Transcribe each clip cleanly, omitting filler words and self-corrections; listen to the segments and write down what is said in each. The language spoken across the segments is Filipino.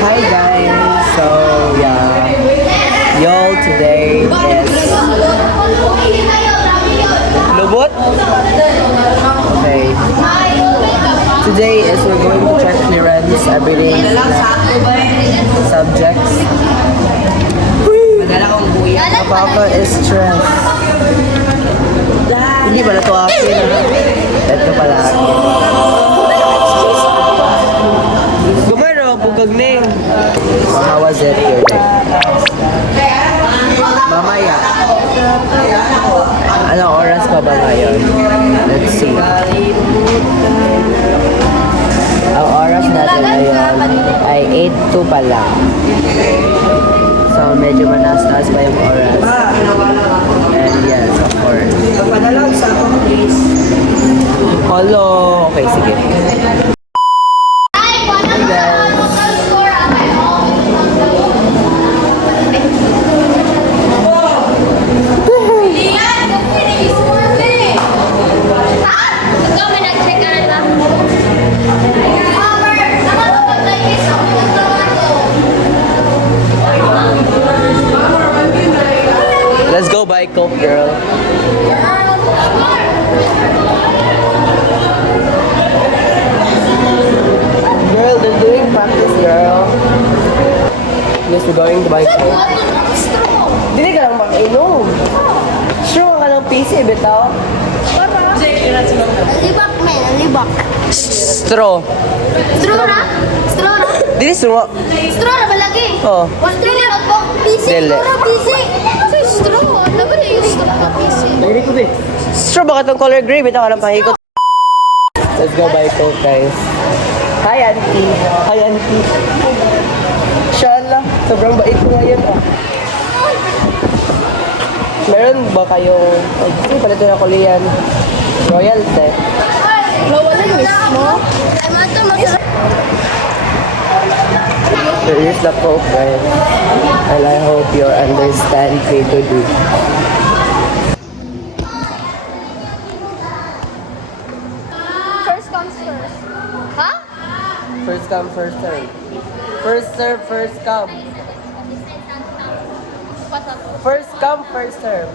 Hi guys, so yeah, y'all today is Lubot? Okay. Today is we're going to check clearance everyday subjects. Papa is stressed. Hindi pala to akin. Ito pala akin. Gumaro, bugag ning. How was it your day? Mamaya. Anong oras pa ba ngayon? Let's see. Ang oras natin ngayon ay 8:02 pa lang. So medyo manas-nas pa yung oras. And yes, of course. Pagpadalaw sa akong please. Hello. Okay, sige. Let's go buy Coke, girl. Girl, they're doing practice, girl. Yes, we're going to buy Coke. Dili ka lang mag-inom. Sure ka lang PC, bitaw. Libak, men. Libak. Straw. Straw na? Straw na? Dili straw. Straw na ba lagi? Oo. Straw na po. PC. Dili. PC. Straw. Dapat na yung straw na PC. Straw ba ka color gray? Bitaw ka lang pahikot. Let's go buy Coke, guys. Hi, auntie. Hi, auntie. Inshallah, sobrang bait ko ngayon, ah. Meron ba kayong... Ay, pala ito na Korean. Royalty. Wala mismo. Mato, masarap. There is the Coke, guys. And I hope you understand K2D. First comes first. Ha? First come, first serve. First serve, first come. First come, first serve.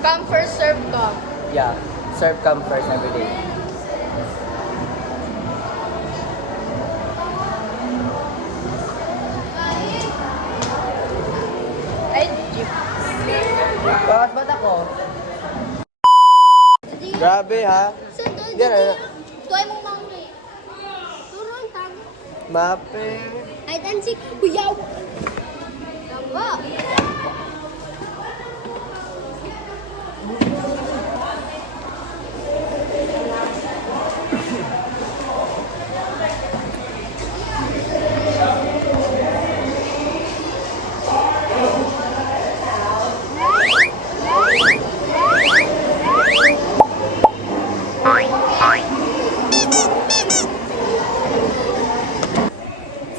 Come first, serve come. Yeah, serve come first every day. Ay, Bakit ba't ako? Grabe ha. Yan, tuway mong mami. Turon, tago. Mape. Ay, tansik. Kuyaw. Tama.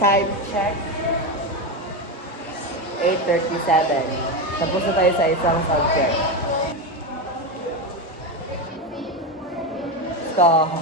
Time check. 8:37. Tapos na tayo sa isang subject. Stop.